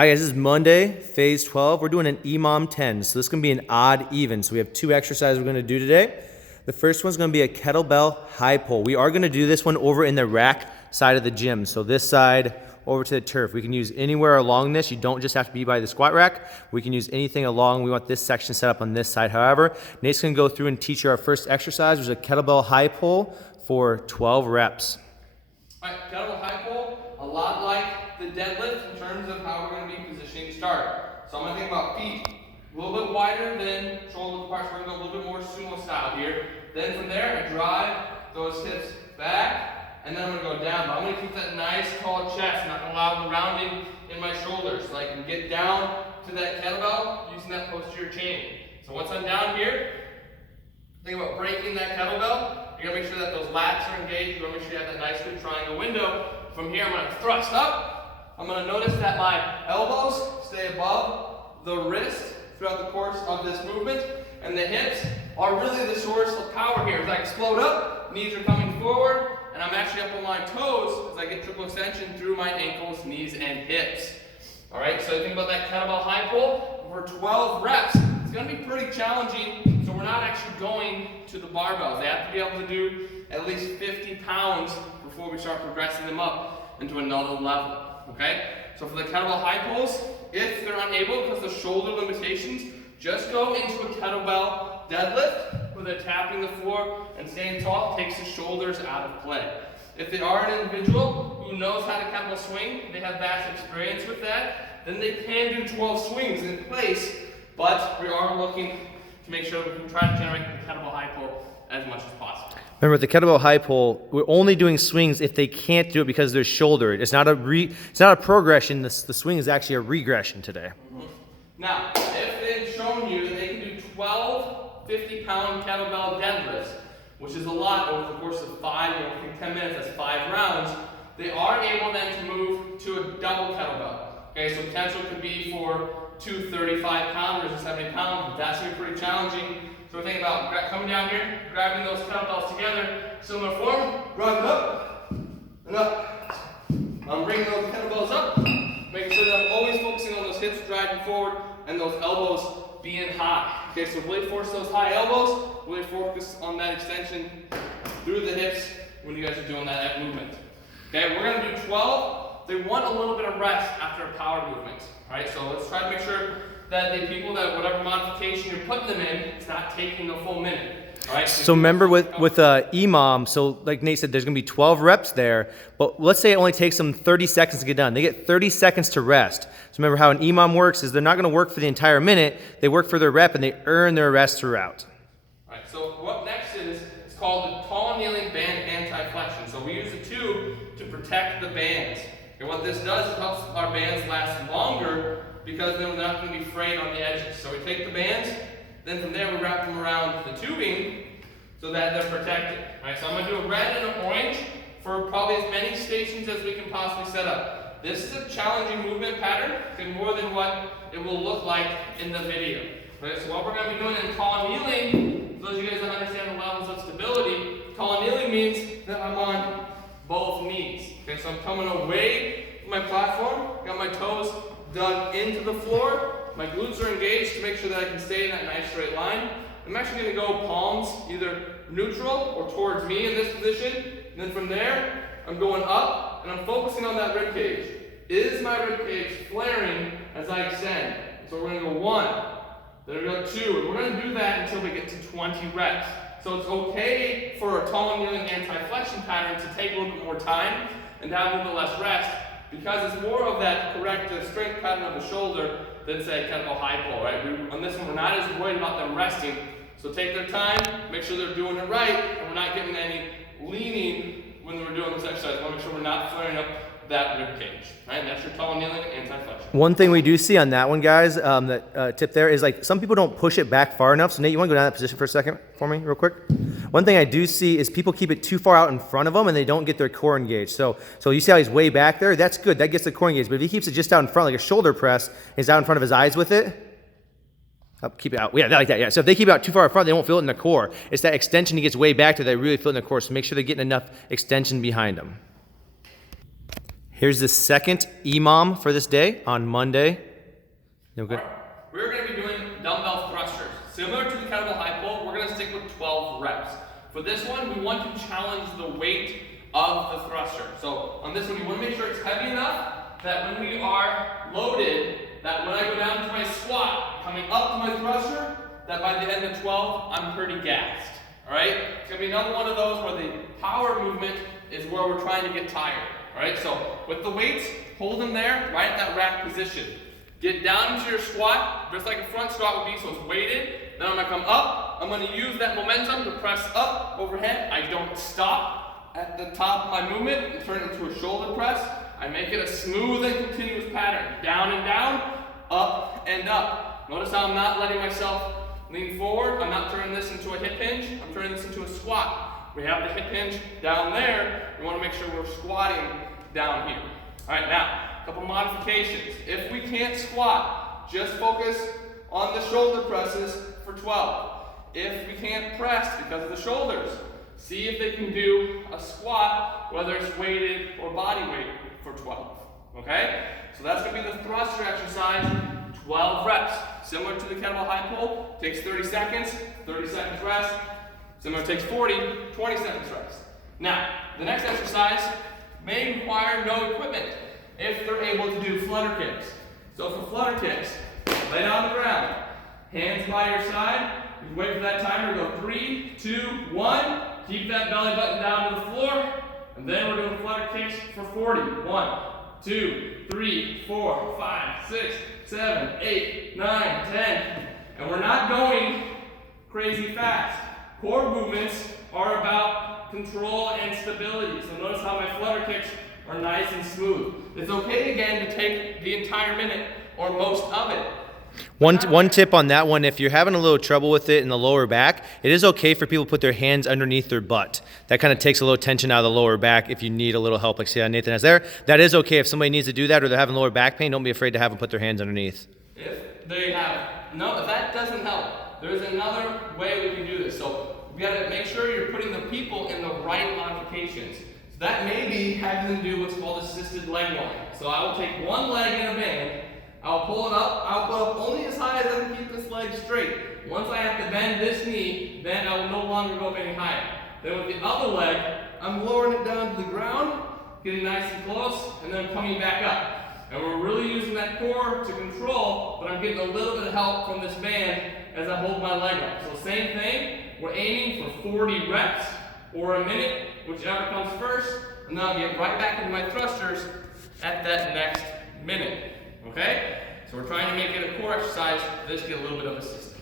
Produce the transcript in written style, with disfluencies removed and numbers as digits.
Hi guys, this is Monday, phase 12. We're doing an EMOM 10. So this is gonna be an odd even. So we have two exercises we're gonna do today. The first one's gonna be a kettlebell high pull. We are gonna do this one over in the rack side of the gym. So this side over to the turf. We can use anywhere along this. You don't just have to be by the squat rack. We can use anything along. We want this section set up on this side. However, Nate's gonna go through and teach you our first exercise, which is a kettlebell high pull for 12 reps. All right, kettlebell high pull, a lot like the deadlift in terms of how we're going to be positioning to start. So I'm going to think about feet a little bit wider than shoulder apart. So we're going to go a little bit more sumo style here. Then from there, I drive those hips back, and then I'm going to go down. But I'm going to keep that nice tall chest. I'm not going to allow the rounding in my shoulders, so I can get down to that kettlebell using that posterior chain. So once I'm down here, think about breaking that kettlebell. You're going to make sure that those lats are engaged. You want to make sure you have that nice good triangle window. From here, I'm going to thrust up. I'm going to notice that my elbows stay above the wrist throughout the course of this movement, and the hips are really the source of power here. As I explode up, knees are coming forward, and I'm actually up on my toes as I get triple extension through my ankles, knees, and hips. All right, so think about that kettlebell high pull for 12 reps. It's going to be pretty challenging, so we're not actually going to the barbells. They have to be able to do at least 50 pounds before we start progressing them up into another level. Okay, so for the kettlebell high pulls, if they're unable because of shoulder limitations, just go into a kettlebell deadlift where they're tapping the floor and staying tall, takes the shoulders out of play. If they are an individual who knows how to kettlebell swing, they have vast experience with that, then they can do 12 swings in place, but we are looking to make sure we can try to generate the kettlebell high pull as much as possible. Remember, with the kettlebell high pull, we're only doing swings if they can't do it because they're shouldered. It's not a progression. The swing is actually a regression today. Now, if they've shown you that they can do 12 50-pound kettlebell deadlifts, which is a lot over the course of 10 minutes, that's 5 rounds, they are able then to move to a double kettlebell. Okay, so potential could be for 2 35-pounders or 70-pounders. That's going to be pretty challenging. So we're thinking about coming down here, grabbing those kettlebells together, similar form, run up, and up. I'm bringing those kettlebells up, making sure that I'm always focusing on those hips driving forward and those elbows being high. Okay, so really force those high elbows, really focus on that extension through the hips when you guys are doing that movement. Okay, we're going to do 12. They want a little bit of rest after a power movement. All right, so let's try to make sure that the people that whatever modification you're putting them in, it's not taking the full minute. All right? So remember with EMOM, so like Nate said, there's going to be 12 reps there, but let's say it only takes them 30 seconds to get done. They get 30 seconds to rest. So remember how an EMOM works is they're not going to work for the entire minute. They work for their rep and they earn their rest throughout. All right, so what next is called the tall kneeling band anti-flexion. So we use the tube to protect the bands. And what this does is helps our bands last longer because then we're not going to be frayed on the edges. So we take the bands, then from there we wrap them around the tubing so that they're protected. All right, so I'm going to do a red and an orange for probably as many stations as we can possibly set up. This is a challenging movement pattern, and more than what it will look like in the video. Right, so what we're going to be doing in tall kneeling, for those of you guys that understand the levels of stability, tall kneeling means that I'm on both knees. Okay, so I'm coming away from my platform, got my toes dug into the floor, my glutes are engaged to make sure that I can stay in that nice straight line. I'm actually going to go palms either neutral or towards me in this position, and then from there I'm going up and I'm focusing on that rib cage. Is my rib cage flaring as I extend? So we're going to go 1, then we're going to go 2, and we're going to do that until we get to 20 reps. So it's okay for a tall kneeling anti-flexion pattern to take a little bit more time and have a little bit less rest, because it's more of that corrective strength pattern of the shoulder than say kettlebell high pull, right? On this one, we're not as worried about them resting. So take their time, make sure they're doing it right, and we're not getting any leaning when we're doing this exercise. We want to make sure we're not flaring up that rib cage, right? And that's your tall kneeling anti-flexion. One thing we do see on that one, guys, that tip there is like some people don't push it back far enough. So Nate, you want to go down that position for a second for me real quick? One thing I do see is people keep it too far out in front of them and they don't get their core engaged. So you see how he's way back there? That's good. That gets the core engaged. But if he keeps it just out in front, like a shoulder press, he's out in front of his eyes with it, keep it out. Yeah, like that. Yeah. So if they keep it out too far in front, they won't feel it in the core. It's that extension he gets way back to that they really feel it in the core. So make sure they get enough extension behind them. Here's the second EMOM for this day on Monday. No good. We're going to be doing dumbbell thrusters. Similar to the kettlebell high pull, we're going to stick with 12 reps. For this one, we want to challenge the weight of the thruster. So on this one, you want to make sure it's heavy enough that when we are loaded, that when I go down to my squat, coming up to my thruster, that by the end of 12, I'm pretty gassed. All right? It's going to be another one of those where the power movement is where we're trying to get tired. All right? So with the weights, hold them there, right at that rack position. Get down into your squat, just like a front squat would be, so it's weighted. Then I'm going to come up. I'm going to use that momentum to press up overhead. I don't stop at the top of my movement and turn it into a shoulder press. I make it a smooth and continuous pattern. Down and down, up and up. Notice how I'm not letting myself lean forward. I'm not turning this into a hip hinge. I'm turning this into a squat. We have the hip hinge down there. We want to make sure we're squatting down here. All right, now, a couple modifications. If we can't squat, just focus on the shoulder presses for 12. If we can't press because of the shoulders, see if they can do a squat, whether it's weighted or body weight, for 12. Okay? So that's going to be the thruster exercise, 12 reps. Similar to the kettlebell high pull, takes 30 seconds rest. Similar takes 40, 20 seconds rest. Now, the next exercise may require no equipment if they're able to do flutter kicks. So for flutter kicks, lay down on the ground, hands by your side. You wait for that timer to go 3, 2, 1. Keep that belly button down to the floor. And then we're doing flutter kicks for 40. 1, 2, 3, 4, 5, 6, 7, 8, 9, 10. And we're not going crazy fast. Core movements are about control and stability. So notice how my flutter kicks are nice and smooth. It's okay again to take the entire minute or most of it. One tip on that one, if you're having a little trouble with it in the lower back, it is okay for people to put their hands underneath their butt. That kind of takes a little tension out of the lower back if you need a little help, like see how Nathan has there. That is okay if somebody needs to do that or they're having lower back pain, don't be afraid to have them put their hands underneath. If they have, no, if that doesn't help, there's another way we can do this. So we gotta make sure you're putting the people in the right modifications. So that may be having them do what's called assisted leg walking. So I will take one leg in a band, I'll pull it up, I'll put up only as high as I can keep this leg straight. Once I have to bend this knee, then I will no longer go up any higher. Then with the other leg, I'm lowering it down to the ground, getting nice and close, and then coming back up. And we're really using that core to control, but I'm getting a little bit of help from this band as I hold my leg up. So same thing, we're aiming for 40 reps or a minute, whichever comes first, and then I'll get right back into my thrusters at that next minute. Okay? So we're trying to make it a core exercise, just get a little bit of assistance.